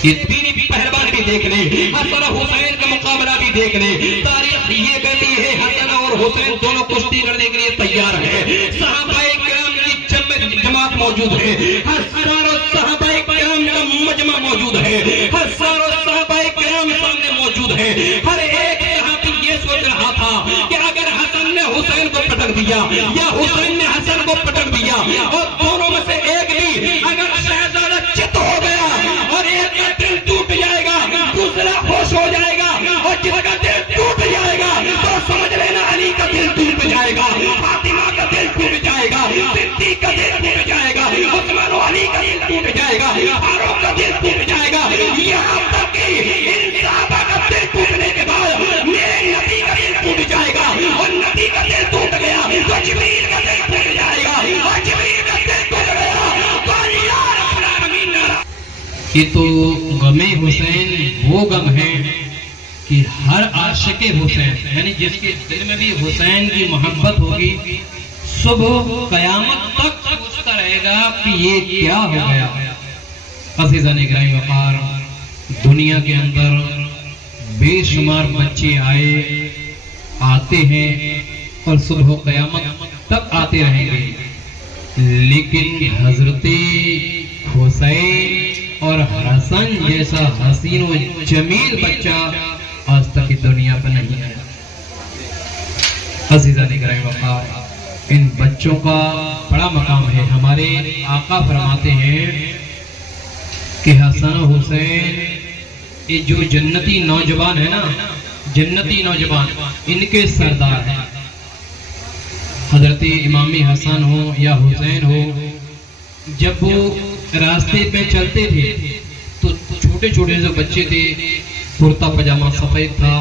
ये तीन पहलवान भी देख ले, हसन और हुसैन का मुकाबला भी देख ले। तारीख ये कहती है हसन और हुसैन दोनों कुश्ती लड़ने के लिए तैयार है। सहाबाए किराम की जमात मौजूद है, हजारों सहाबाए किराम का मजमा मौजूद है, हजारों सहाबाए किराम सामने मौजूद है। हर एक सहाबी ये सोच रहा था कि अगर हसन ने हुसैन को पटक दिया या हुसैन ने हसन को पटक दिया और दोनों में से एक भी अगर शहजादा चित हो गया और एक का दिल टूट जाएगा, दूसरा होश हो जाएगा और जिसका दिल टूट जाएगा तो समझ लेना अली का दिल टूट जाएगा, फातिमा का दिल टूट जाएगा, सिद्दीक का दिल टूट जाएगा, उस्मान और अली का दिल टूट जाएगा, फारूक का दिल टूट जाएगा। यहाँ तक कि इन सहाबा का दिल टूटने के बाद मेरे नबी का दिल टूट जाएगा और नबी का दिल टूट गया तो जिब्रील का दिल टूट जाएगा और जिब्रील का दिल टूट गया तो अल्लाह रब्बुल आलमीन। ये तो गमे हुसैन वो गम है कि हर आशिक़े हुसैन यानी जिसके दिल में भी हुसैन की मोहब्बत होगी सुबह कयामत तक सोचता रहेगा कि ये क्या हो गया। अज़ीज़ान गिरामी वक़ार, दुनिया के अंदर बेशुमार बच्चे आते हैं और सुबह कयामत तक आते रहेंगे, लेकिन हजरते हुसैन और हसन जैसा हसीन व जमील बच्चा आज तक की दुनिया पर नहीं आया। अज़ीज़ान गिरामी वक़ार, इन बच्चों का बड़ा मकाम है। हमारे आका फरमाते हैं कि हसन और हुसैन ये जो जन्नती नौजवान है ना, जन्नती नौजवान इनके सरदार हैं। हजरत इमामी हसन हो या हुसैन हो, जब वो रास्ते पे चलते थे तो छोटे छोटे जो बच्चे थे, कुर्ता पजामा सफेद था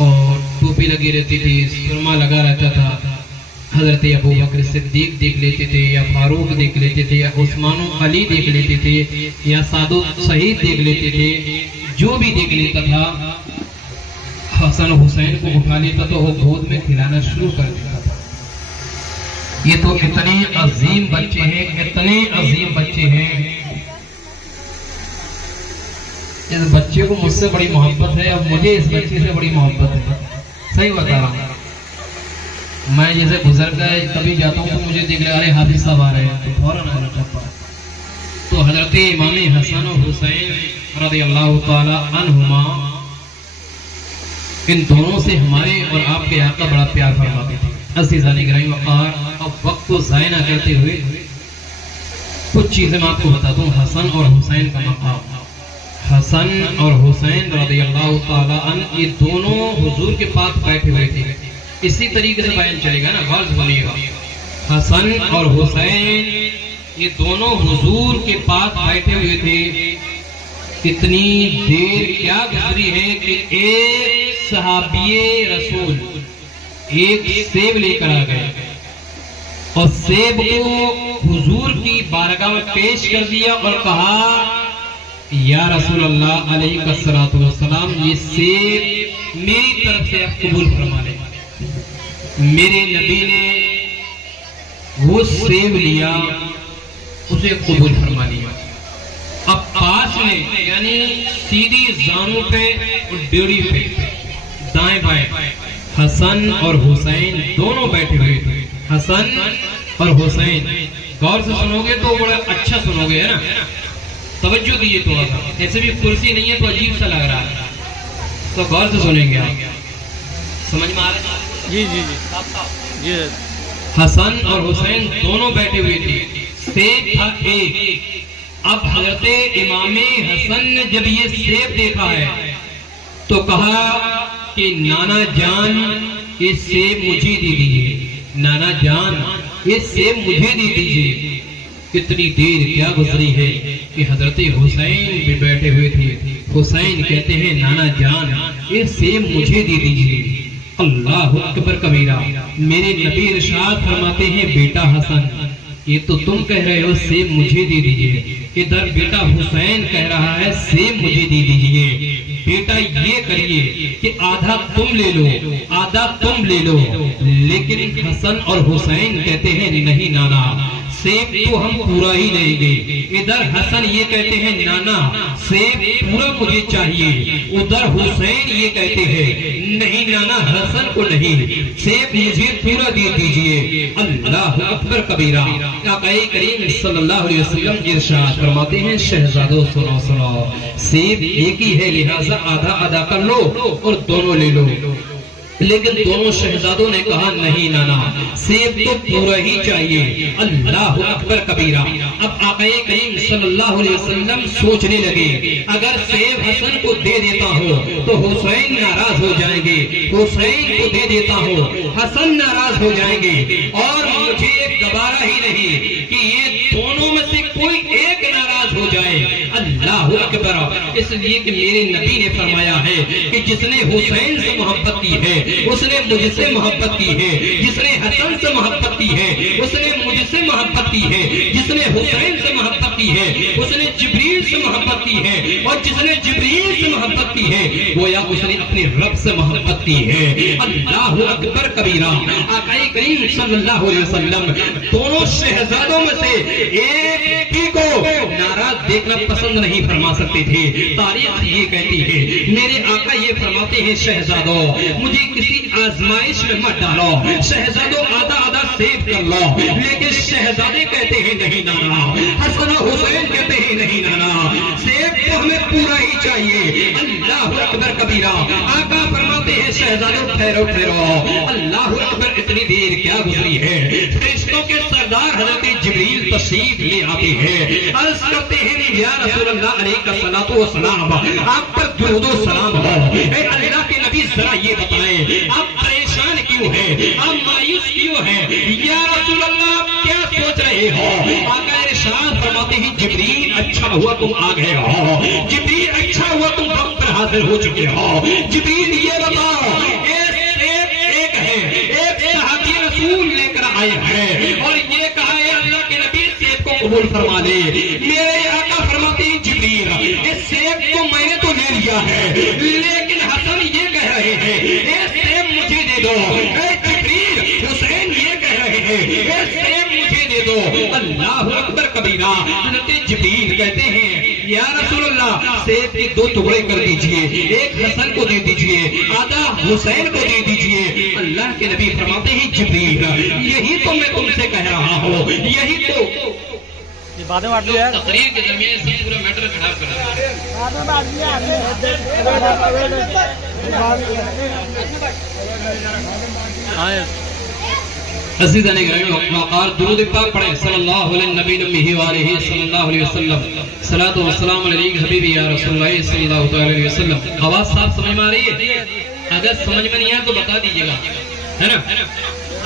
और टोपी लगी रहती थी, सुरमा लगा रहता था। हजरत अबू बकर सिद्दीक देख लेते थे या फारूक देख लेते थे या उस्मान अली देख लेते थे या सादो शहीद देख लेते थे, जो भी देख लेता था हसन हुसैन को उठा लेता तो वो गोद में खिलाना शुरू कर देता था। ये तो इतने अजीम बच्चे हैं, इतने अजीम बच्चे हैं। इस बच्चे को मुझसे बड़ी मोहब्बत है और मुझे इस बच्चे से बड़ी मोहब्बत है। सही बता रहा हूँ। मैं जैसे गुजर गए कभी जाता हूँ तो मुझे देख लिया, अरे हाफिज साहब आ रहे हैं तो फौरन आ जाता। तो हजरत इमामी हसन और हुसैन रज़ियल्लाहु ताला अन्हुमा, इन दोनों से हमारे और आपके आका बड़ा प्यार फरमाते थे। अज़ीज़ान गिरामी वक़ार, अब वक्त को ज़ाया न करते हुए कुछ चीजें मैं आपको बता दूं। हसन और हुसैन का मकाम, हसन और हुसैन रज़ियल्लाहु ताला अन्हु ये दोनों हुजूर के पास बैठे हुए थे। इसी तरीके से बयान चलेगा ना, गौर से सुनिएगा। हसन और हुसैन ये दोनों हुजूर के पास बैठे हुए थे। इतनी देर क्या गुजरी है कि एक सहाबिये रसूल एक सेब लेकर आ गए और सेब को हुजूर की बारगाह में पेश कर दिया और कहा, या रसूल अल्लाह अलैहिस्सलातु वस्सलाम, ये सेब मेरी तरफ से आप कबूल फरमा लें। मेरे नबी ने वो सेब लिया, उसे कबूल फरमा लिया। अब पास में यानी सीधी जानों पे और डेड़ी पे दाएं बाएं हसन और हुसैन दोनों बैठे हुए थे। हसन और हुसैन, गौर से सुनोगे तो बड़ा अच्छा सुनोगे, है ना, तवज्जो दिए थोड़ा सा। ऐसे भी कुर्सी नहीं है तो अजीब सा लग रहा है, तो गौर से सुनेंगे आप। समझ में आ रहा है? जी जी जी। हसन और हुसैन दोनों बैठे हुए थे, सेब था एक। अब हजरत इमामे हसन ने जब ये सेब देखा है तो कहा कि नाना जान ये सेब मुझे दे दीजिए, नाना जान ये सेब मुझे दे दीजिए। कितनी देर क्या गुजरी है कि हजरत हुसैन भी बैठे हुए थे। हुसैन कहते हैं, नाना जान ये सेब मुझे दे दीजिए। अल्लाहु अकबर कबीरा। मेरे नबी इरशाद फरमाते हैं, बेटा हसन ये तो तुम कह रहे हो सेब मुझे दे दीजिए, इधर बेटा हुसैन कह रहा है सेब मुझे दे दीजिए। बेटा ये करिए कि आधा तुम ले लो, आधा तुम ले लो। लेकिन हसन और हुसैन कहते हैं, नहीं नाना, सेब तो हम पूरा ही लेंगे। इधर हसन ये कहते हैं नाना सेब पूरा मुझे चाहिए, उधर हुसैन ये कहते हैं नहीं नाना हसन को नहीं, सेब मुझे पूरा दे दीजिए। अल्लाह अकबर कबीरा। आक़ा करीम सल्लल्लाहु अलैहि वसल्लम इरशाद फरमाते हैं शहजादों सुनो सुनो, सेब एक ही है लिहाजा आधा आधा कर लो और दोनों ले लो। लेकिन दोनों शहजादों ने कहा नहीं नाना सेब तो पूरा ही चाहिए। अल्लाह अकबर कबीरा। अब आक़ा करीम सल्लल्लाहु अलैहि वसल्लम सोचने लगे अगर सेब हसन को दे देता हो तो हुसैन नाराज हो जाएंगे, हुसैन को दे देता हो हसन नाराज हो जाएंगे, और मुझे गवारा ही नहीं कि ये दोनों में से कोई एक नाराज हो जाए। अल्लाह अकबर। इसलिए कि मेरे नबी ने फरमाया है कि जिसने हुसैन से मोहब्बत की है उसने मुझसे मोहब्बत की है, जिसने हसन से मोहब्बत की है उसने मुझसे मोहब्बत की है, जिसने हुसैन से मोहब्बत की है उसने जिब्रील से मोहब्बत की है, और जिसने जिब्रील से मोहब्बत की है गोया उसने अपने रब से मोहब्बत की है। अल्लाह अकबर कबीरा। आक़ा करीम सल्लल्लाहु अलैहि वसल्लम दोनों शहजादों में से एक भी को नाराज देखना पसंद नहीं फरमा सकते थे। तारीख ये कहती है मेरे आका ये फरमाते हैं शहजादों मुझे किसी आजमाइश में मत डालो, शहजादों आधा आधा सेव कर लो। लेकिन शहजादे कहते हैं नहीं नाना, हसन हुसैन कहते हैं नहीं नाना, सेब तो हमें पूरा ही चाहिए। अल्लाह अकबर कबीरा। आका फरमाते हैं शहजादों ठहरो ठहरो। अल्लाह अकबर। इतनी देर क्या गुजरी है, फरिश्तों के सरदार हज़रत जिब्रील तशरीफ ले आते हैं, अर्ज करते हैं या रसूल अल्लाह अलैका सलातो व सलाम, आप पर दुरूद व सलाम हो। ए अल्लाह के नबी जरा ये बताएं आप परेशान क्यों हैं, आप मायूस क्यों हैं? या रसूल अल्लाह आप क्या सोच रहे हो? आका इरशाद फरमाते हैं जिब्रील अच्छा हुआ तुम आ गए हो, जिब्रील अच्छा हुआ तुम वक्त पर हाजिर हो चुके हो। जिब्रील ये बताओ एक है, एक सहाबी रसूल लेकर आए हैं और ये कहा है अल्लाह के नबी सेब को कबूल फरमा ले। मेरे आका फरमाते हैं जिब्रील इस सेब को मैंने तो ले लिया है, लेकिन हसन ये कह रहे हैं ये सेब मुझे दे दो। जिब्रील हुसैन ये कह रहे हैं ये सेब मुझे दे दो। अल्लाह अकबर कबीरा। हज़रत जिब्रील कहते हैं या रसूल अल्लाह सेब के दो टुकड़े कर दीजिए, एक हसन को दे दीजिए, आधा हुसैन को दे दीजिए। अल्लाह के नबी फरमाते हैं जिब्रील यही तो मैं तुमसे कह रहा हूँ, यही तो बातें बांट लिया तकरीर के दरमियान से पूरा मैटर खराब कर अज़ीज़ान गिरामी वक़ार दुरूद पाक पढ़ें सल्लल्लाहु अलैहि वसल्लम। सलातो व सलाम अलैका हबीबी या रसूलुल्लाह सल्लल्लाहु अलैहि वसल्लम। आवाज साफ समझ में आ रही है? अगर समझ में नहीं आया तो बता दीजिएगा, है ना?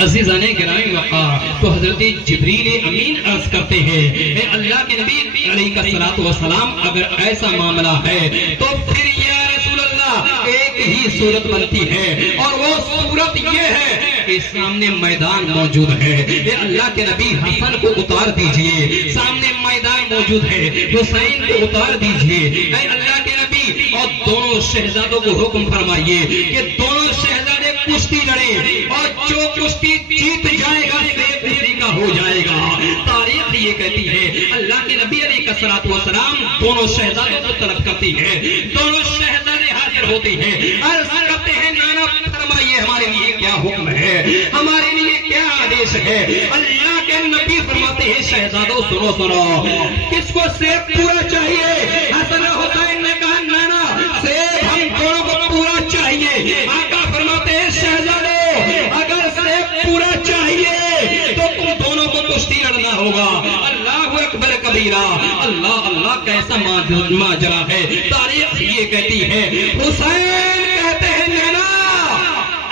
अज़ीज़ान गिरामी वक़ार तो हज़रत जिब्रील अमीन अर्ज करते हैं अल्लाह के नबी अलैका सलातो व सलाम अगर ऐसा मामला है तो फिर या रसूल अल्लाह एक ही सूरत बनती है और वो सूरत ये है कि सामने मैदान मौजूद है। ये अल्लाह के नबी हसन को उतार दीजिए, सामने मैदान मौजूद है, हुसैन को उतार दीजिए। अल्लाह के नबी और दोनों शहजादों को हुक्म फरमाइए कि दोनों शहजादे कुश्ती लड़े और जो कुश्ती जीत जाएगा सेब उसी का हो जाएगा। तारीख ये कहती है अल्लाह के नबी अलैहिस्सलातु वस्सलाम दोनों शहजादों को तलब करती है, दोनों शहजादे हाजिर होते हैं, अर्ज करते हैं नाना फरमाइए हमारे लिए क्या हुक्म है, हमारे लिए क्या आदेश है? अल्लाह के नबी फरमाते हैं शहजादों सुनो सुनो, किसको सेब पूरा चाहिए? हसन हुसैन ने कहा नाना सेब हम दोनों को पूरा चाहिए। आका फरमाते हैं शहजादों अगर सेब पूरा चाहिए तो तुम दोनों को कुश्ती लड़ना होगा। अल्लाह अकबर कबीरा। अल्लाह अल्लाह कैसा माजरा है। तारीख ये कहती है हुसैन कहते हैं नाना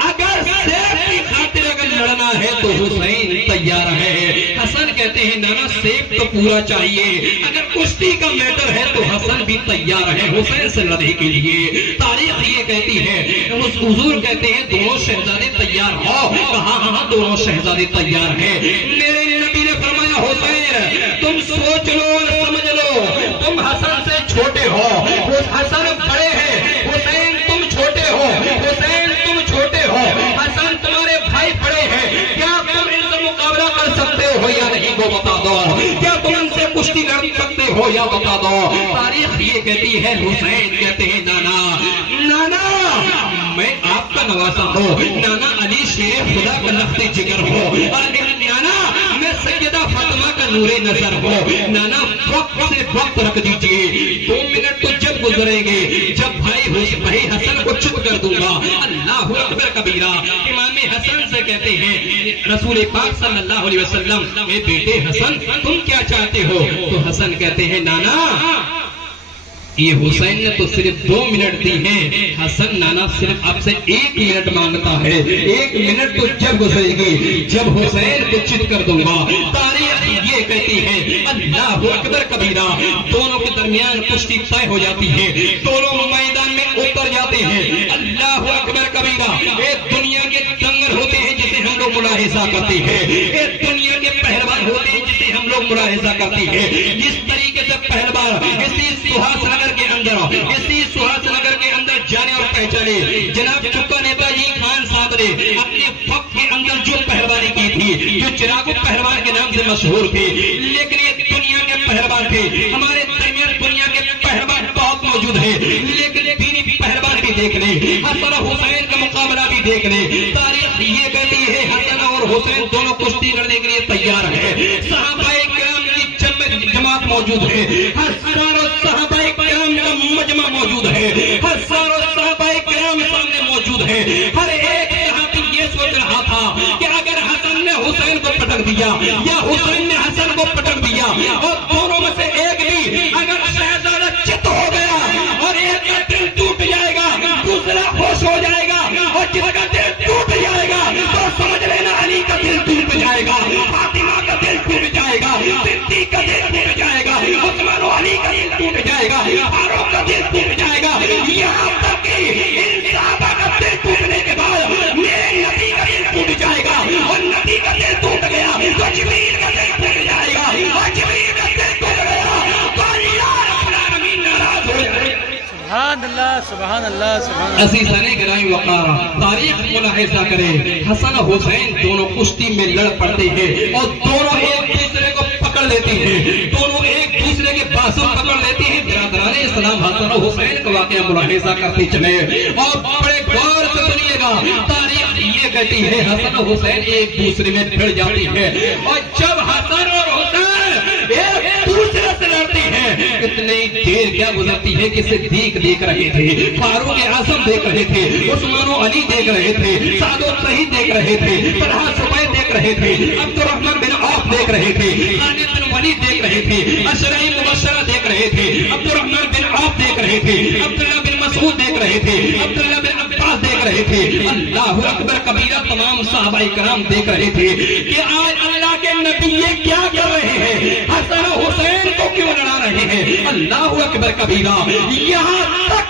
अगर सेब की खातिर अगर लड़ना है तो हुसैन तैयार है। हसन कहते हैं नाना सेब तो पूरा चाहिए, अगर कुश्ती का मैटर है तो हसन भी तैयार है हुसैन से लड़ने के लिए। तारीख ये कहती है हुजूर कहते हैं दोनों शहजादे तैयार हो? कहा हाँ दोनों शहजादे तैयार है। मेरे नबी ने फरमाया हुसैन तुम सोच लो समझ लो, तुम हसन से छोटे हो, हसन बड़े हैं, हुसैन तुम छोटे हो, हुसैन तुम छोटे हो, हसन तुम्हारे भाई बड़े हैं, क्या तुम इनसे मुकाबला कर सकते हो या नहीं? को बता दो, क्या तुम उनसे कुश्ती लड़ सकते हो या बता दो। तारीख ये कहती है, हुसैन कहते हैं नाना नाना मैं आपका नवासा हूँ, नाना अली शेर खुदा का लफ्ते जिगर हो, और नाना मैं सैयदा फातिमा का नूरे नजर हो। नाना वक्त से वक्त रख दीजिए, 2 मिनट तो जब गुजरेंगे जब भाई हसन को चुप कर दूंगा। अल्लाह अकबर कबीरा। इमाम हसन से कहते हैं रसूल पाक सल्लल्लाहु अलैहि वसल्लम, ए बेटे हसन तुम क्या चाहते हो? तो हसन कहते हैं नाना ये हुसैन ने तो सिर्फ 2 मिनट दी है, हसन नाना सिर्फ आपसे 1 मिनट मांगता है। 1 मिनट तो जब गुजरेगी जब हुसैन को चित कर दूंगा। तारीख ये कहती है अल्लाह अकबर कबीरा। दोनों के दरमियान कुश्ती तय हो जाती है, दोनों मैदान में उतर जाते हैं। अल्लाह अकबर कबीरा। ये दुनिया के दंगल होते हैं जिसे हम लोग मुलाहिजा करते हैं, ये दुनिया के पहलवान होते हैं जिसे हम लोग मुलाहिजा करते हैं। इस तरीके से पहलवान इसी सुहासनगर के अंदर, इसी सुहासनगर के अंदर जाने और पहचाने जनाब चुप्पा नेताजी खान साहब ने अपने वक्त के अंदर जो पहलवानी की थी, जो चिरागो पहलवान के नाम से मशहूर थे, लेकिन ये दुनिया के पहलवान थे। हमारे दरमियान दुनिया के पहलवान बहुत मौजूद है, लेकिन दीनी पहलवान भी देख ले, हसन हुसैन का मुकाबला भी देख ले। तारीख ये कहती है हसन और हुसैन दोनों कुश्ती लड़ने के लिए तैयार है। सहाबाए किराम की जमात मौजूद है, हजारों सहाबाए किराम का मजमा मौजूद है, हजारों सहाबाए किराम सामने मौजूद है। हर एक सहाबी ये सोच रहा था कि अगर हसन ने हुसैन को पटक दिया या हुसैन ने हसन को पटक दिया और दोनों में से एक भी अगर शहजादा चित हो गया और एक का दिल टूट जाएगा, दूसरा खुश हो जाएगा, और जिसका दिल टूट जाएगा तो समझ लेना अली का दिल टूट जाएगा, फातिमा का दिल टूट जाएगा, सिद्दीक का दिल टूट जाएगा, उस्मान अली का दिल टूट जाएगा, फारूक का दिल टूट जाएगा। यहाँ तक कि इन सहाबा का दिल टूटने के बाद मेरे नबी का दिल टूट जाएगा, और नबी का दिल टूट गया तो जिब्रील का दिल टूट जाएगा, और जिब्रील का दिल टूट गया तो अल्लाह रब्बुल आलमीन नाराज हो जाएगा। सुभान अल्लाह सुभान अल्लाह सुभान अल्लाह। अज़ीज़ाने गिरामी वक़ारा, तारीख मुलाहिज़ा करें, हसन हुसैन दोनों कुश्ती में लड़ पड़ते हैं और दोनों एक दूसरे को पकड़ लेते हैं, दोनों एक दूसरे के बाजू पकड़ लेते हैं। बिरादराने इस्लाम हसन हुसैन का वाक़या मुलाहिज़ा करते चले और बड़े गौर से सुनिएगा। तारीख ये कहती है हसन हुसैन एक दूसरे में भिड़ जाती है, और जब हसन और हुसैन एक दूसरे से लड़ती है, इतनी देर क्या गुजरती है कि सिद्दीक देख रहे थे, फारूक आज़म देख रहे थे, उस्मान अली देख रहे थे, सादो शहीद देख रहे थे, तलहा जुबैर देख रहे थे, अब्दुर्रहमान बिन औफ देख रहे थे, खालिद बिन वलीद देख रहे थे, अशरा मुबश्शरा देख रहे थे, अब्दुर्रहमान बिन औफ देख रहे थे, अब्दुल्लाह बिन मसऊद देख रहे थे, अब्दुल्लाह बिन अब्बास देख रहे थे। अल्लाह अकबर कबीरा। तमाम सहाबाए किराम देख रहे थे कि आज अल्लाह के नबी ये क्या कर रहे हैं, हसन हुसैन को क्यों लड़ा रहे हैं। अल्लाह अकबर कबीरा। यहाँ तक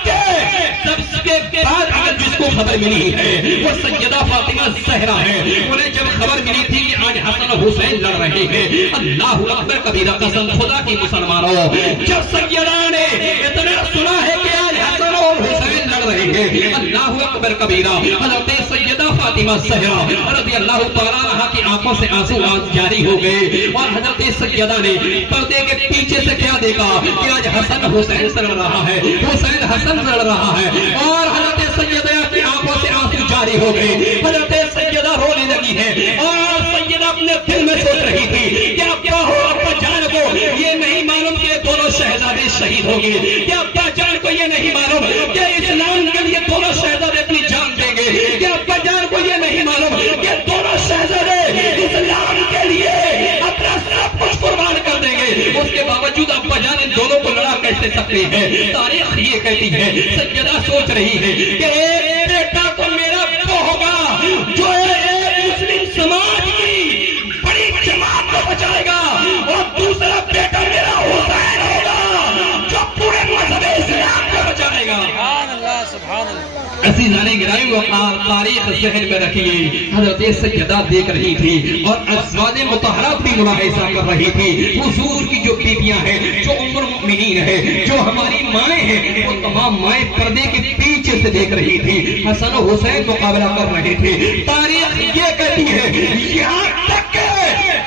सबके बाद अगर जिसको खबर मिली है वो सैयदा फातिमा ज़हरा है। उन्हें जब खबर मिली थी कि आज हसन हुसैन लड़ रहे हैं, अल्लाह अकबर कबीरा, कसम खुदा की मुसलमानों, जब सैयदा ने इतना सुना है कि आज हसन और हुसैन लड़ रहे हैं, अल्लाह अकबर कबीरा, हज़रत सैयदा फातिमा ज़हरा रज़ियल्लाहु तआला अन्हा की आंखों से आंसू आज जारी हो गए और हज़रत सैयदा ने पर्दे के पीछे से क्या देखा कि आज हसन हुसैन से लड़ रहा है, हुसैन हसन से लड़ रहा है, और हज़रत सैयदा की आंखों से आंसू जारी हो गए। हज़रत सैयदा रोने लगी है और सैयदा अपने दिल में सोच रही थी कि अब्बा हो अब्बा जान को ये नहीं मालूम कि दोनों शहजादे शहीद हो गए, कि अब्बा जान को ये नहीं मालूम कि इस्लाम के लिए दोनों शहजादे अपनी जान देंगे, कि अब्बा जान को ये नहीं मालूम कि दोनों शहजादे इस्लाम के लिए अपना सब कुछ कुर्बान कर देंगे। उसके बावजूद अब्बा जान इन दोनों को लड़ा कैसे सकते हैं। तारीख ये कहती है, सैयदा सोच रही है कि एक बेटा तो मेरा वो होगा जो एक मुस्लिम समाज की बड़ी जमात को बचाएगा, और दूसरा बेटा मेरा हुसैन होगा जो पूरे मजहब इस्लाम को बचाएगा। सुभान अल्लाह सुभान अल्लाह। अज़ीज़ाने गिरामी वक़ार, तारीख ज़हन में रखिए। हज़रत सैयदा देख रही थी और अज़वाज मुतहहरात भी मुलाहिज़ा कर रही थी। हुज़ूर की जो बीवियां हैं, जो उम्मुल मोमिनीन है, जो हमारी माएँ हैं, वो तमाम माएँ पर्दे के पीछे से देख रही थी। हसन हुसैन मुकाबला कर रहे थे। तारीख ये कहती है, यहाँ तक के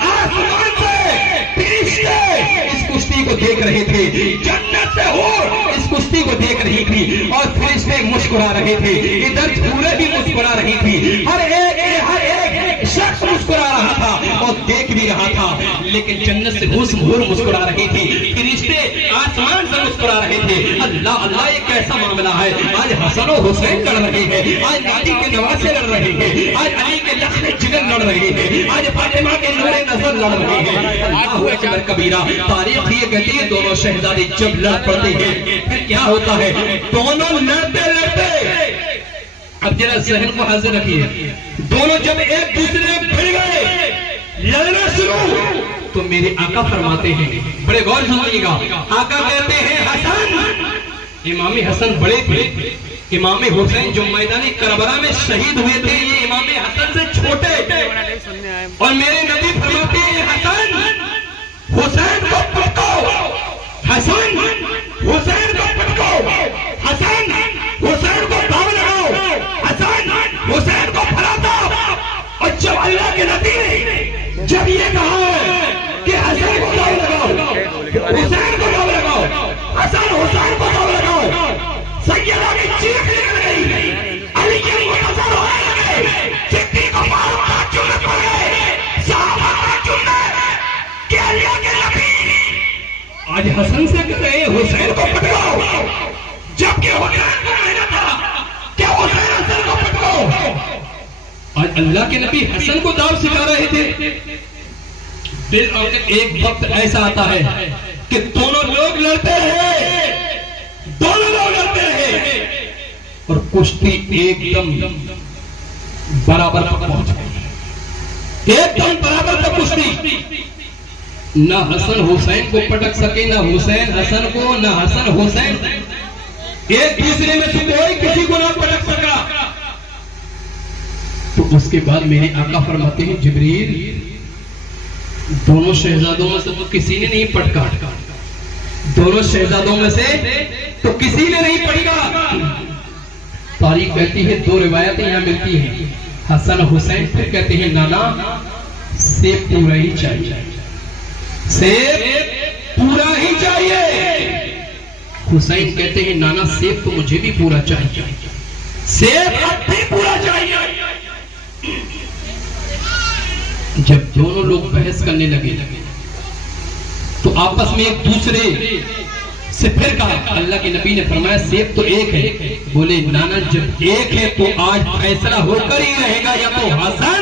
आसमान से कुश्ती को देख रहे थे, जन्नत से हूर इस कुश्ती को देख रही थी और फरिश्ते मुस्कुरा रहे थे, इधर हूरें भी मुस्कुरा रही थी, हर एक शख्स मुस्कुरा रहा था और देख भी रहा था। लेकिन जन्नत से हूर मुस्कुरा रही थी, फरिश्ते आसमान से मुस्कुरा रहे थे। अल्लाह अल्लाह, ये कैसा मामला है? आज हसन और हुसैन लड़ रहे हैं, आज नाती के नवासे लड़ रहे हैं, आज अली के लख्त जिगर लड़ रहे हैं, आज फातिमा के नूरे नजर लड़ रहे हैं। अल्लाहु अकबर कबीरा। तारीख ये कहती है दोनों शहजादे जब लड़ पड़ते हैं फिर क्या होता है? दोनों लड़ते लड़ते, अब जरा जहन को हाजिर रखिए, दोनों जब एक दूसरे में भिड़ गए, लड़ना शुरू, तो मेरे आका फरमाते हैं, बड़े गौर से सुनिएगा, आका कहते हैं हसन, इमाम हसन बड़े थे, इमाम हुसैन जो मैदानी करबला में शहीद हुए थे, ये इमाम हसन से छोटे थे। और मेरे नबी फरमाते हैं हसन हुसैन को पटको, हसन हुसैन को पटको, हसन हुसैन को दाव लगाओ, हसन हुसैन को फैलाता। और जब अल्लाह के नबी ने जब ये कहा कि हसन को दाव लगाओ, हुसैन को दाव लगाओ, हसन हुसैन को दाव लगाओ, सैयदा की चीख निकल गई, अली के मुंतजर होने लगे, सिद्दीक़ को फारूक का चुनने पड़ गए, सहाबा का चुनने कि अल्लाह के नबी आज हसन से कह रहे हुसैन को पटकाओ, जबकि हुसैन को कहना था कि हुसैन हसन को पटकाओ। आज अल्लाह के नबी हसन को दाव सिखा रहे थे। फिर एक वक्त ऐसा आता है कि दोनों लोग लड़ते हैं, दोनों लोग लड़ते हैं और कुश्ती एकदम बराबर पर पहुंच गई, एकदम बराबर पर कुश्ती। ना हसन हुसैन को पटक सके, ना हुसैन हसन को, ना हसन हुसैन, एक दूसरे में से कोई किसी को ना पटक सका। तो उसके बाद मेरे आका फरमाते हैं जिब्रील, दोनों शहजादों में से तो किसी ने नहीं पटका, दोनों शहजादों में से तो किसी ने नहीं पटका। तारीख कहती है, दो रिवायतें यहां मिलती हैं, हसन हुसैन फिर कहते हैं नाना सेब पूरा ही चाहिए, सेब पूरा ही चाहिए। हुसैन कहते हैं नाना सेब तो मुझे भी पूरा चाहिए, सेब अब भी पूरा चाहिए। जब दोनों लोग बहस करने लगे तो आपस में एक दूसरे से फिर कहा, अल्लाह के नबी ने फरमाया सेब तो एक है। बोले नाना जब एक है तो आज फैसला होकर ही रहेगा, या तो हसन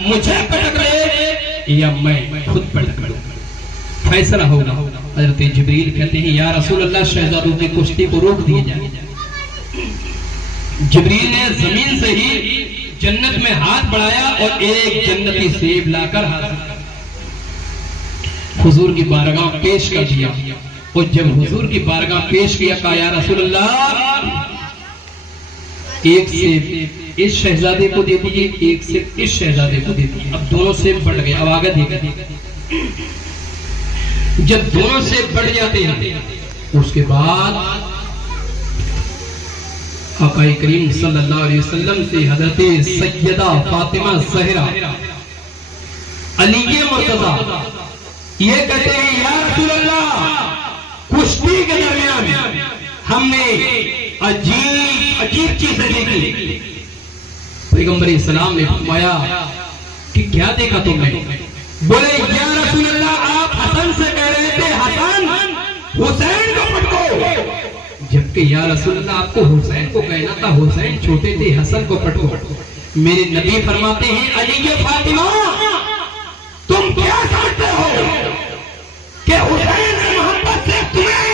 मुझे पटक ले या मैं खुद पटक लूं, फैसला होगा। हजरत जिब्रील कहते हैं या रसूल अल्लाह, शहजादों की कुश्ती को रोक दिया जाए। जिब्रील ने जमीन से ही जन्नत में हाथ बढ़ाया और एक जन्नती सेब लाकर हुजूर की बारगाह पेश कर दिया। और जब हुजूर की बारगाह पेश किया, कहा या रसूल अल्लाह, एक सेब इस शहजादे को दे दीजिए, एक सेब इस शहजादे को दे दीजिए। अब दोनों सेब बढ़ गए। अब आगे देखिए, जब दोनों सेब बढ़ जाते हैं उसके बाद आका करीम सल्लल्लाहु अलैहि वसल्लम से हजरत सैयदा फातिमा ज़हरा अली मुर्तज़ा ये कहते हैं या रसूल अल्लाह, कुश्ती के दरमियान हमने अजीब चीजें देखी। पैगंबर इस्लाम ने फरमाया कि क्या देखा तुमने? बोले या रसूल अल्लाह, आप हसन से कह रहे थे हसन हुसैन को पटको, जबकि या रसूल अल्लाह आपको हुसैन को कहना था, हुसैन छोटे थे, हसन को पटको। मेरे नबी फरमाते हैं अली फातिमा, तुम क्या समझते हो कि हुसैन से मोहब्बत से तुम्हें,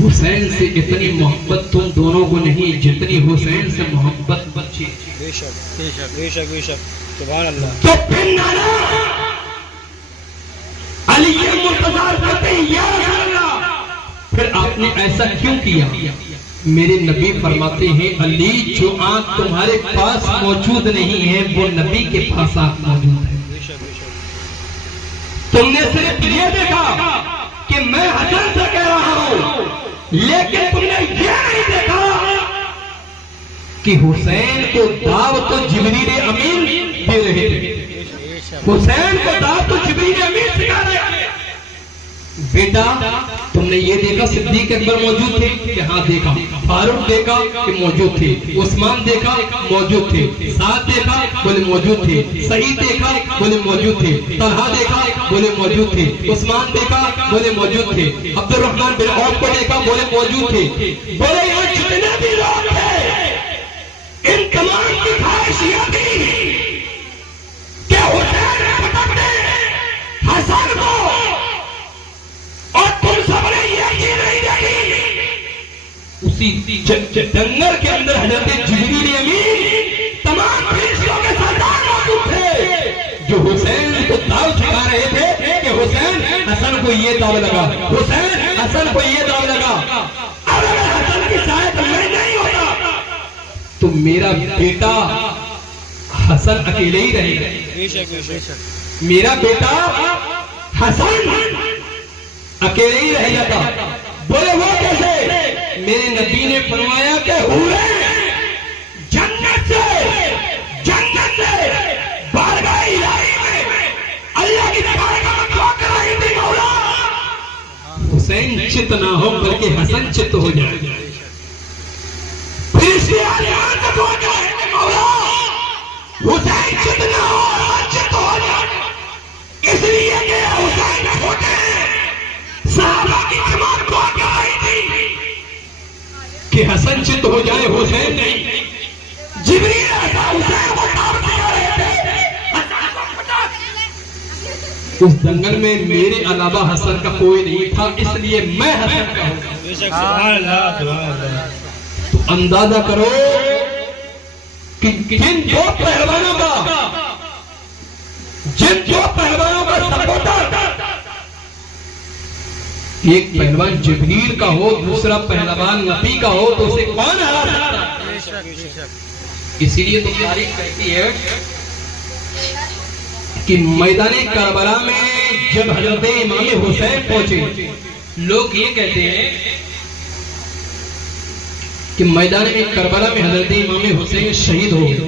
हुसैन से इतनी मोहब्बत तुम दोनों को नहीं जितनी हुसैन से मोहब्बत बच्ची। बेशक बेशक बेशक बेशक, सुभान अल्लाह। तो फिर नाना अली मुर्तज़ा कहते हैं या रसूल अल्लाह, फिर आपने ऐसा क्यों किया? मेरे नबी फरमाते हैं अली, जो आंख तुम्हारे पास मौजूद नहीं है वो नबी के पास आंख मौजूद है। तुमने सिर्फ ये देखा कि मैं हसन से कह रहा हूं, लेकिन तुमने ये नहीं देखा कि हुसैन को दाव तो जिब्रील अमीन दे रहे थे, हुसैन को दाव तो जिब्रील अमीन सिखा रहे थे। बेटा तुमने ये देखा सिद्दीक अकबर मौजूद थे कि हाँ देखा, फारूक देखा कि मौजूद थे, उस्मान देखा मौजूद थे, साद देखा बोले मौजूद थे, सईद देखा बोले मौजूद थे, तलहा देखा बोले मौजूद थे, उस्मान देखा बोले मौजूद थे, अब्दुर्रहमान बिन औफ को देखा बोले मौजूद थे। बोले यहाँ जितने भी लोग थे इन तमाम की ख्वाहिश ये थी कि हुसैन पटक दे हसन को, और तुम सबने ये की नहीं देखी। उसी जंगल के अंदर हजरत जिब्रील अमीन तमाम फरिश्तों के सरदार मौजूद थे जो हुसैन को दाव छिपा रहे थे कि हुसैन हसन को ये दाव लगा, हुसैन हसन को ये दाव लगा। अब अगर हसन की शायद मैं नहीं होता तो मेरा बेटा हसन अकेले ही रहेगा, मेरा बेटा हसन अकेले ही रह जाता। बोले वो कैसे? मेरे नबी ने फरमाया कि हुए जन्नत से बारगाह इलाही में अल्लाह की बारगाह में दुआ कर रही थी, मौला हुसैन चित ना हो बल्कि हसन चित हो जाए। फिर इसलिए आलियान से दुआ कर रहे थे, मौला हुसैन चित ना हो हसन चित हो जाए। इसलिए कि हुसैन छोटे साहबा की जमात दुआ कर रही थी कि हसन चित हो जाए, हुसैन नहीं। जिब्रील ऐसा हुसैन को काम सिखा रहे थे। उस जंगल में मेरे अलावा हसन का कोई नहीं था, इसलिए मैं हसन का हूं। तो अंदाजा करो कि जिन दो पहलवानों का सपोर्टर, एक पहलवान जिब्रील का हो, दूसरा पहलवान नबी का हो, तो उसे कौन हरा सकता है? इसीलिए तो तारीख कहती है कि मैदान करबला में जब हजरत इमाम हुसैन पहुंचे, लोग ये कहते हैं कि मैदान करबला में हजरत इमाम हुसैन शहीद हो गए।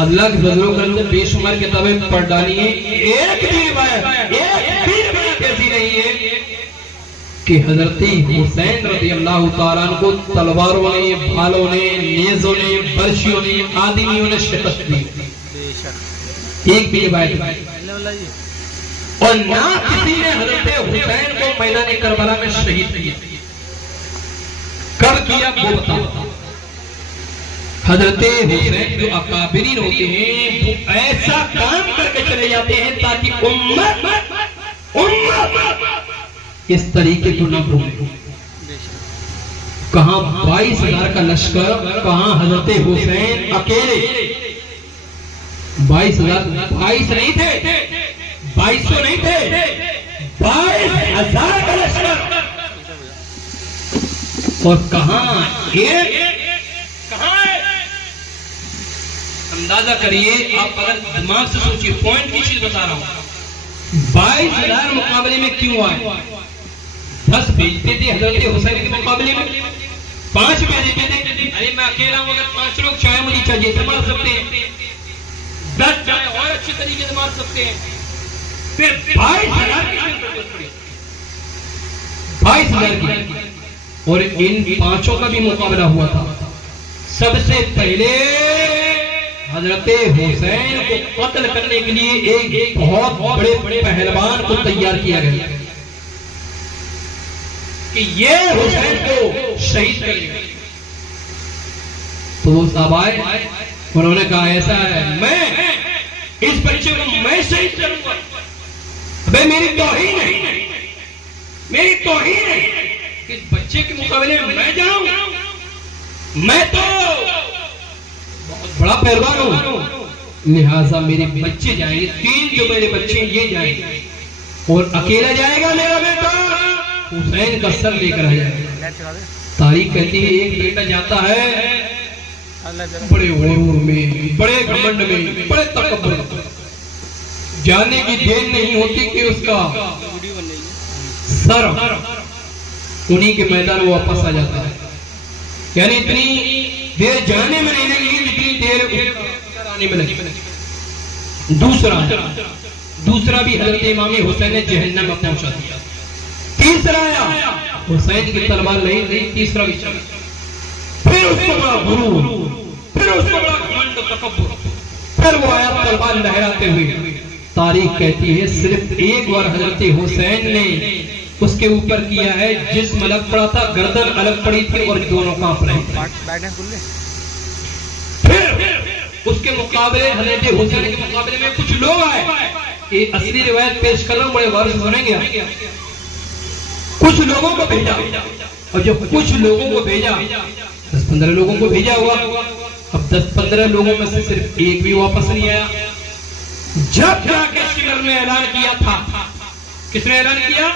अल्लाह के फजलो करम बेशुमार किताबें पढ़ डाली है, एक भी रिवायत ऐसी नहीं है कि हजरत हुसैन रज़ी अल्लाह ताला अन्हु को तलवारों ने, भालों ने, नेज़ों ने, बर्शियों ने, आदमियों ने शिकस्त दी। एक भी रिवायत नहीं। और ना किसी ने हजरत हुसैन को मैदान करबला में शहीद किया। कब किया वो बताओ। हजरत हुसैन जो अकाबिरीन होते हैं वो ऐसा काम करके चले जाते हैं ताकि उम्मत इस तरीके को न भूले। कहां 22,000 का लश्कर, कहां हजरत हुसैन अकेले। 22,000 नहीं थे, 2200 नहीं थे, 22,000 का लश्कर। और कहां अंदाजा करिए आप, अगर दिमाग से सोचिए, पॉइंट की चीज बता रहा हूं। 22,000 मुकाबले में क्यों आए? 10 भेजते थे हजरत हुसैन के मुकाबले में, 5 भेजते थे। अरे मैं अकेला हूं, अगर 5 लोग चाहे मुझे चाहिए तो मार सकते हैं, 10 चाहे और अच्छे तरीके से मार सकते हैं। फिर 22,000 की और इन 5 का भी मुकाबला हुआ था। सबसे पहले हजरत हुसैन को कत्ल करने के लिए एक बहुत बड़े पहलवान को तैयार किया गया कि ये हुसैन को शहीद करेगा। तो वो साहब आए, उन्होंने कहा ऐसा है, मैं इस बच्चे को मैं शहीद करूंगा। अबे मेरी तौहीन है, मेरी तौहीन है, इस बच्चे के मुकाबले में मैं जाऊं? मैं तो बहुत बड़ा पहलवान हूं, लिहाजा मेरे बच्चे जाएंगे, 3 जो मेरे बच्चे ये जाएंगे, और अकेला जाएगा मेरा बेटा हुसैन का सर लेकर आ जाएगा। तारीख कहती है एक बेटा जाता है बड़े गुरूर में, बड़े घमंड में, बड़े तकब्बुर, जाने की देर नहीं होती कि उसका सर उन्हीं के मैदान में वापस आ जाता है। यानी इतनी देर जाने में नहीं लगी जितनी देर आने में लगी। दूसरा भी हजरत इमाम हुसैन ने जहन्नम में पहुंचा दिया। तीसरा आया, हुसैन की तलवार नहीं, तीसरा भी चला। फिर उसको बड़ा गुरूर, फिर उसको बड़ा घमंड तकब्बुर, फिर वो आया तलवार लहराते हुए। तारीख कहती है सिर्फ एक बार हजरत हुसैन ने उसके ऊपर किया है, जिस्म अलग पड़ा था, गर्दन अलग पड़ी थी और दोनों कांप रहे थे। फिर उसके मुकाबले हजरत हुसैन के मुकाबले में कुछ लोग आए। ये असली रिवायत पेश कर रहा हूं, बड़े गौर से सुनेंगे। कुछ लोगों को भेजा, और जब कुछ लोगों को भेजा, 10-15 लोगों को भेजा हुआ, अब 10-15 लोगों में से सिर्फ एक भी वापस नहीं आया। जब जाके शिमर ने ऐलान किया था, किसने ऐलान किया?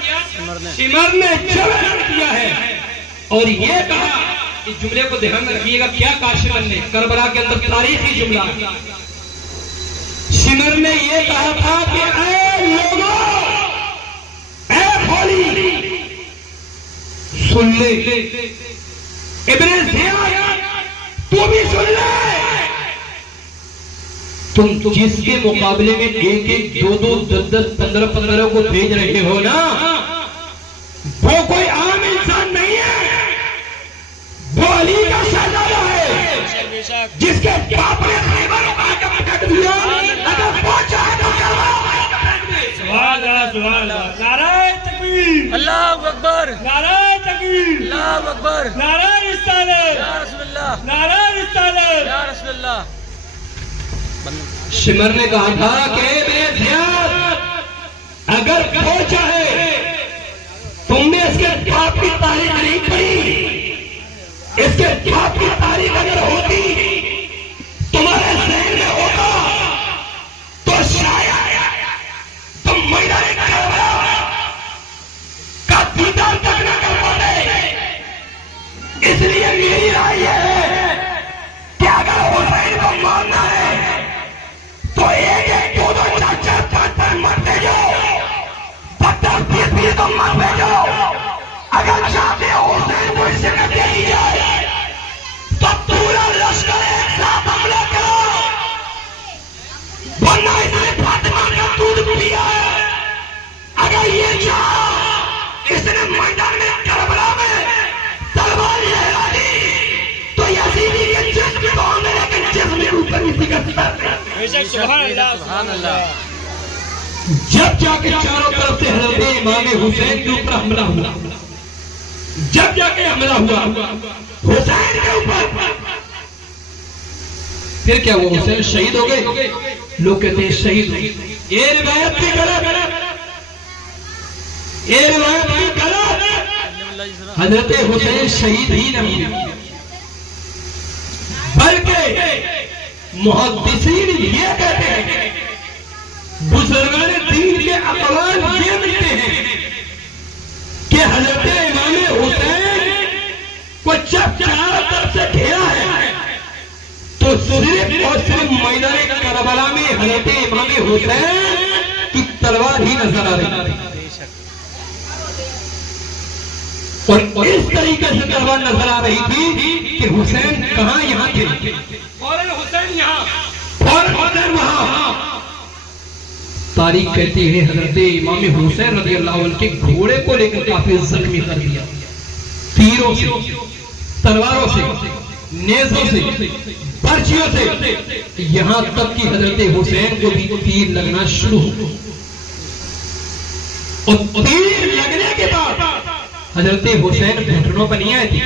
शिमर ने जब ऐलान किया है और ये कहा, इस जुमले को ध्यान में रखिएगा, क्या कहा शिमर ने? करबला के अंदर तारीखी जुमला। शिमर ने ये कहा था कि ऐ लोगों, ऐ खोली, सुन ले, इब्ने ज़ियाद तू भी सुन ले। तुम जिसके मुकाबले में 1-1, 2-2, 10-10, 15-15 को भेज रहे हो ना, वो कोई आम इंसान नहीं है, वो अली का शहजादा है, जिसके बाप ने खैबर उठाकर फेंक दिया। अगर पहुंचा है तो सुभान अल्लाह, सुभान अल्लाह, नाराए तकबीर, अल्लाहु अकबर, नाराए तकबीर, अल्लाहु अकबर, नाराए रिसालत, या रसूलुल्लाह, नाराए रिसालत, या रसूलुल्लाह। शिमर ने कहा था कि इब्ने ज़ियाद अगर पहुंचा है, तुमने इसके बाप की तारीख नहीं पढ़ी, इसके बाप की तारीख अगर होती, तुम्हारे ज़हन में होता, तो शायद तुम मैदान करबला का दीदार तक न कर पाते। इसलिए मेरी राय यह है कि अगर हुसैन को मारना है तो 1-1, 2-2, 4-4, 5-5 मत भेजो, 50-20 तो मत भेजो। अगर चाहते हो हुसैन को इससे न दे दी जाए तो पूरा लश्कर एक साथ हमला करो, वरना इसने फातिमा का दूध पिया है। अगर ये चाहा, इसने मैदान में करबला में तलवार लहरा दी तो यजीदी के जिस्म को मेरे के जिस्म के ऊपर इसी का बेशक, सुभान अल्लाह, सुभान अल्लाह। जब जाके चारों तरफ से हजरत इमाम हुसैन के ऊपर हमला हुआ, जब जाके हमला हुआ हुसैन के ऊपर, फिर क्या हुआ? हुसैन शहीद हो गए? लोग कहते हैं शहीद हो गए। ये रिवायत भी गलत, ये रिवायत भी गलत। हजरत हुसैन शहीद ही नहीं हुए, बल्कि मुहद्दिसीन ये कहते हैं, बुजुर्गान दीन के अक़वाल ये मिलते हैं कि हजरत इमाम हुसैन को जब चारों तरफ से घेरा है तो सिर्फ और सिर्फ मैदान करबला में हजरत इमाम हुसैन की तलवार ही नजर आ रही है। और इस तरीके से तलवार नजर आ रही थी कि हुसैन कहां यहां थे, फौरन हुसैन यहां, फौरन हुसैन वहां। तारीख कहती है हजरत इमाम हुसैन रज़ी अल्लाह अन्हु के घोड़े को लेकर काफी जख्मी कर दिया, तीरों से, तलवारों से, नेज़ों से, पर्चियों से, यहां तक कि हजरत हुसैन को भी तीर लगना शुरू हो। और तीर लगने के बाद हजरत हुसैन घुटनों पर नहीं आए थे,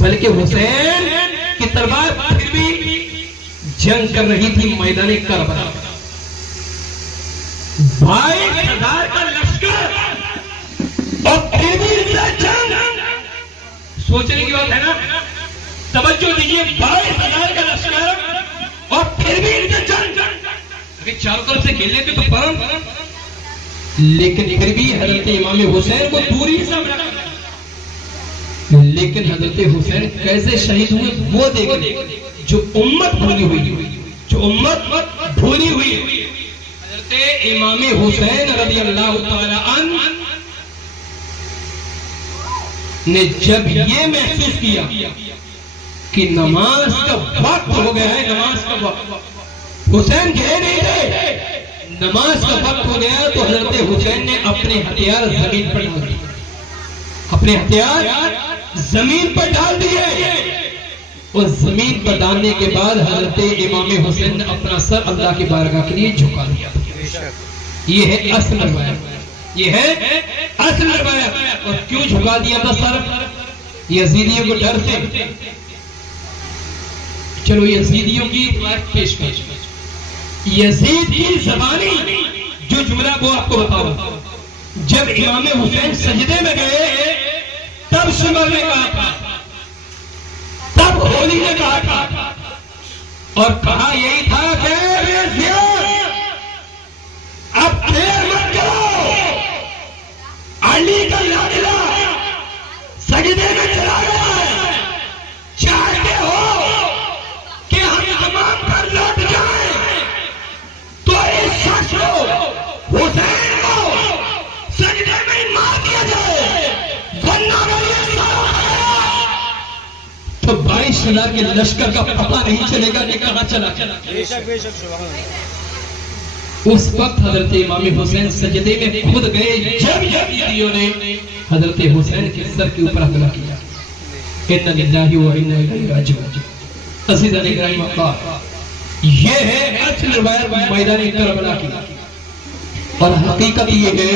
बल्कि हुसैन की तलवार फिर भी जंग कर रही थी मैदान करबला। 22,000 का लश्कर और फिर भी जंग, सोचने की बात है ना, तवज्जो दीजिए, 22,000 का लश्कर और फिर भी जंग। अगर चारों तरफ से खेल लेते तो परम, लेकिन फिर भी हजरत इमाम हुसैन को दूरी से रखा। लेकिन हजरत हुसैन कैसे शहीद हुए वो देखिए, जो उम्मत भूली हुई, जो उम्मत भूली हुई। हजरत इमाम हुसैन रज़ी अल्लाह तआला अन्हु ने जब ये महसूस किया कि नमाज का वक्त हो गया है, नमाज का वक्त, हुसैन घिरे नहीं थे, नमाज का वक्त हो गया तो हजरत हुसैन ने अपने हथियार जमीन पर डाल दिए, अपने हथियार जमीन पर डाल दिए। और जमीन पर डालने के बाद हजरत इमाम हुसैन ने अपना सर अल्लाह की बारगाह के लिए झुका दिया। ये है असल रवायत, ये है असल रवायत। और क्यों झुका दिया था सर? यजीदियों को डर से। चलो यजीदियों की बात पेश पेश यजीद की ज़बानी जो जुमला वो आपको बताओ। जब इमाम हुसैन सजदे में गए तब शिमर ने कहा था, तब होली ने कहा था, और कहा यही था कि अब देर मत करो, अली का लाडला सजदे में चला गया है, चाहते हो कि हम तमाम पर लौट जाएं तो इस शख्स को हुसैन को सजदे में मार दिया जाए, वरना तो 22,000 के लश्कर का पता नहीं चलेगा कि कहां चला। बेशक बेशक सुभान अल्लाह। उस वक्त हजरत इमाम हुसैन सजदे में खुद गए जब यजीदियों ने हजरत हुसैन के सर के ऊपर हमला किया। इन्ना लिल्लाहि व इन्ना इलैहि राजिऊन। अज़ीज़ान इकराम अल्लाह, ये है असल रिवायत मैदान करबला की। और हकीकत ये है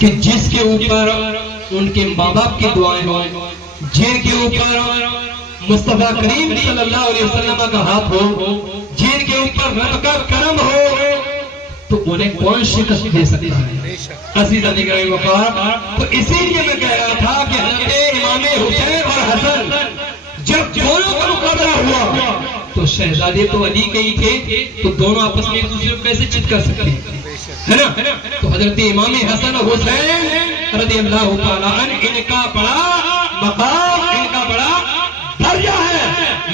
कि जिसके ऊपर उनके माँ बाप की दुआएं हो, जिनके ऊपर मुस्तफा करीम सल्लल्लाहु अलैहि वसल्लम का हाथ हो, जिनके ऊपर रब का करम हो, तो उन्हें कौन शिकस्त दे सकता है? अज़ीज़ान इकराम वक़ार। तो इसीलिए मैं कह रहा था कि हज़रत इमाम हुसैन और हसन जब दोनों का मुकाबला हुआ तो शहजादे तो अली के ही थे, तो दोनों आपस में एक दूसरे को कैसे चित कर सकते हैं, है ना? तो हजरत इमाम हसन और हुसैन रज़ियल्लाहु ताला अन्हु, इनका बड़ा मकाम, इनका बड़ा दर्जा है।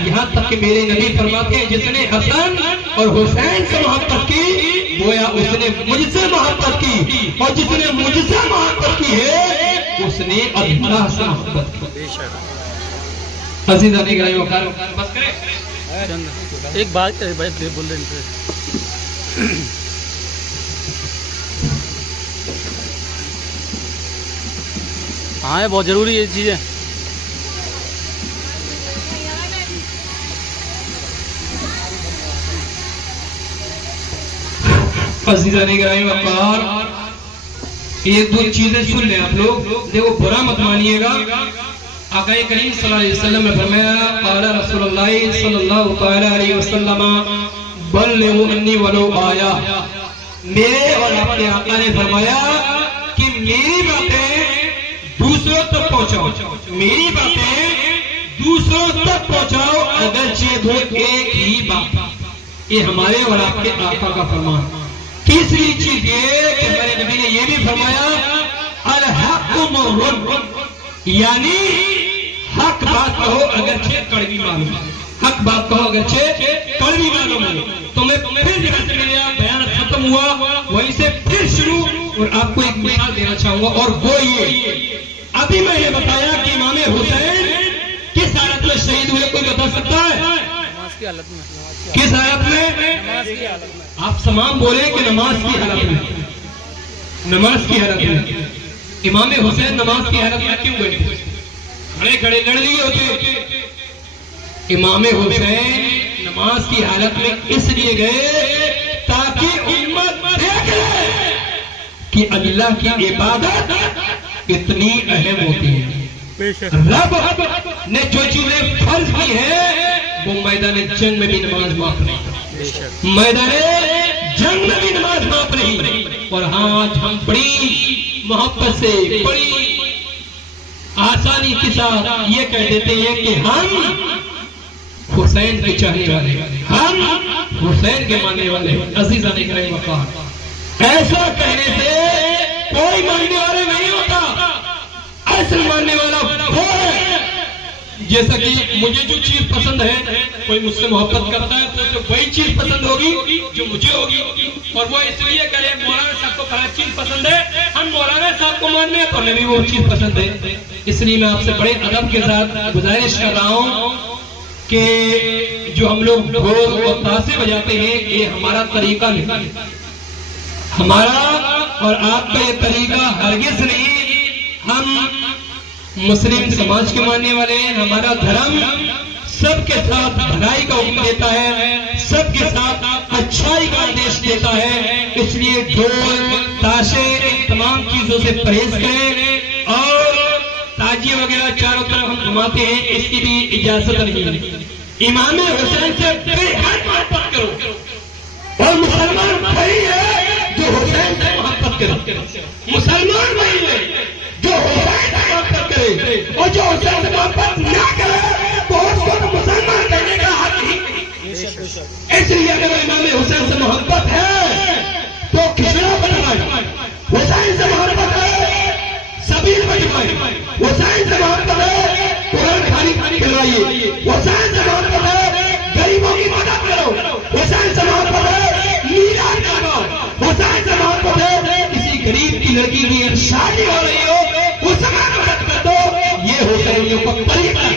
यहाँ तक कि मेरे नबी फरमाते हैं जिसने हसन और हुसैन से मोहब्बत की गोया उसने मुझसे मोहब्बत की, और जिसने मुझसे मोहब्बत की है उसने अल्लाह से मोहब्बत की। अज़ीज़ान इकराम वक़ार, बस करें एक बात भाई बोल रहे हैं। हाँ, बहुत जरूरी है ये चीजें। अज़ीज़ान इकराम वक़ार, एक दो चीजें सुन लें आप लोग, देखो बुरा मत मानिएगा। आका करीम सल्लल्लाहु अलैहि वसल्लम ने फरमाया, क़ाला रसूलुल्लाह सल्लल्लाहु तआला अलैहि वसल्लम बल्लिगू अन्नी वलो आया। मेरे और अपने आका ने फरमाया कि मेरी बातें दूसरों तक पहुंचाओ, मेरी बातें दूसरों तक पहुंचाओ, अगरचे वो एक ही बात। ये हमारे और आपके आका का फरमान। तीसरी चीज ये कि हमारे नबी ने ये भी फरमाया, अल हक़्क़ु मुर्रुन, यानी हक बात कहो अगरचे कड़वी मालूम, हक बात कहो अगरचे कड़वी मालूम हो। तो मैं फिर जगह से मेरा बयान खत्म हुआ, वहीं से फिर शुरू। और आपको एक मिसाल देना चाहूंगा, और वो ये अभी मैंने बताया कि इमाम हुसैन किस हालत में शहीद हुए, कोई बता सकता है? नमाज की हालत में। किस हालत में? नमाज की हालत में। आप तमाम बोले कि नमाज की हालत में, नमाज की हालत में। इमाम हुसैन नमाज की हालत में क्यों गए? खड़े खड़े लड़ लिए होते। इमाम हुसैन नमाज की हालत में इसलिए गए ताकि उम्मत देख ले कि अल्लाह की इबादत इतनी अहम होती है। रब ने जो चीजें फर्ज की है वो मैदान जंग में भी नमाज माफ नहीं, मैदान जंग में भी नमाज माफ नहीं। और आज हम बड़ी मोहब्बत से, बड़ी आसानी के साथ ये कह देते हैं कि हम हुसैन के चाहने वाले, हम हुसैन के मानने वाले। अज़ीज़ान इकराम वक़ार, ऐसा कहने से कोई मानने वाला नहीं होता, असल मानने वाला वो है। जैसा कि मुझे जो चीज पसंद है, कोई मुझसे मोहब्बत करता है तो उसे वही चीज पसंद होगी जो मुझे होगी, और वो इसलिए करे मौलाना साहब को फलां चीज पसंद है, हम मौलाना साहब को मानने हैं तो हमें भी वो चीज पसंद है। इसलिए मैं आपसे बड़े अदब के साथ गुजारिश कर रहा हूँ कि जो हम लोग ढोल और ताशे बजाते हैं ये हमारा तरीका नहीं, हमारा और आपका ये तरीका हरगिज नहीं। हम मुस्लिम समाज के मानने वाले हैं, हमारा धर्म सबके साथ भलाई का हुक्म देता है, सबके साथ अच्छाई का आदेश देता है। इसलिए ढोल ताशे तमाम चीजों से परहेज करें और ताजिए वगैरह चारों तरफ हम घुमाते हैं, इसकी भी इजाजत नहीं है। इमाम हुसैन से बेहद मोहब्बत करो और मुसलमान वही है जो हुसैन से मोहब्बत करे, मुसलमान वही है जो हुसैन से मोहब्बत करे, और जो हुसैन से मोहब्बत ना करे तो उसको तो मुसलमान करने का हक ही नहीं। इसलिए अगर इमाम हुसैन से मोहब्बत है तो खिचड़ा बनवाए, हुसैन से मोहब्बत है सबीर बनवाए, हुसैन से मोहब्बत है कुरान खानी करवाइए, हुसैन से मोहब्बत है गरीबों की मदद करो, हुसैन से मोहब्बत है मीराद करो, हुसैन से मोहब्बत है किसी गरीब की लड़की की शादी हो रही हो उसमें मदद कर दो। ये हुसैनियों का तरीका है।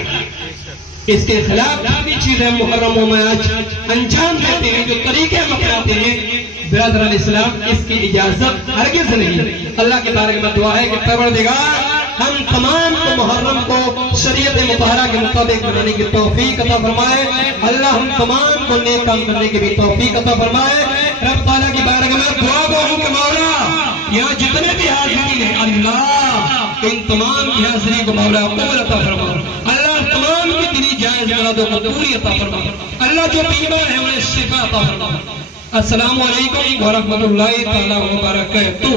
इसके खिलाफ भी चीजें मुहर्रमों में आज अंजाम देते हैं, जो तरीके हम अपनाते हैं बिरादरान इस्लाम, इसकी इजाजत हरगिज नहीं। अल्लाह के बारे में दुआ है कि परवरदिगार हम तमाम को मुहर्रम को शरीयत मुतहरा के मुताबिक मनाने की तौफीक अता फरमाए। अल्लाह हम तमाम को नेक काम करने की भी तौफीक अता फरमाए। रब ताला की बारगाह में दुआ करूं कि मौला यहाँ जितने भी हाजिरीन हैं अल्लाह इन तमाम की हाजिरी को मौला कबूल अता फरमा। अल्लाह तमाम की दिली जायज मुरादों को पूरी अता फरमा। अल्लाह जो बीमार है उन्हें शिफा अता फरमा। अस्सलामु अलैकुम व रहमतुल्लाहि तआला व बरकातहू।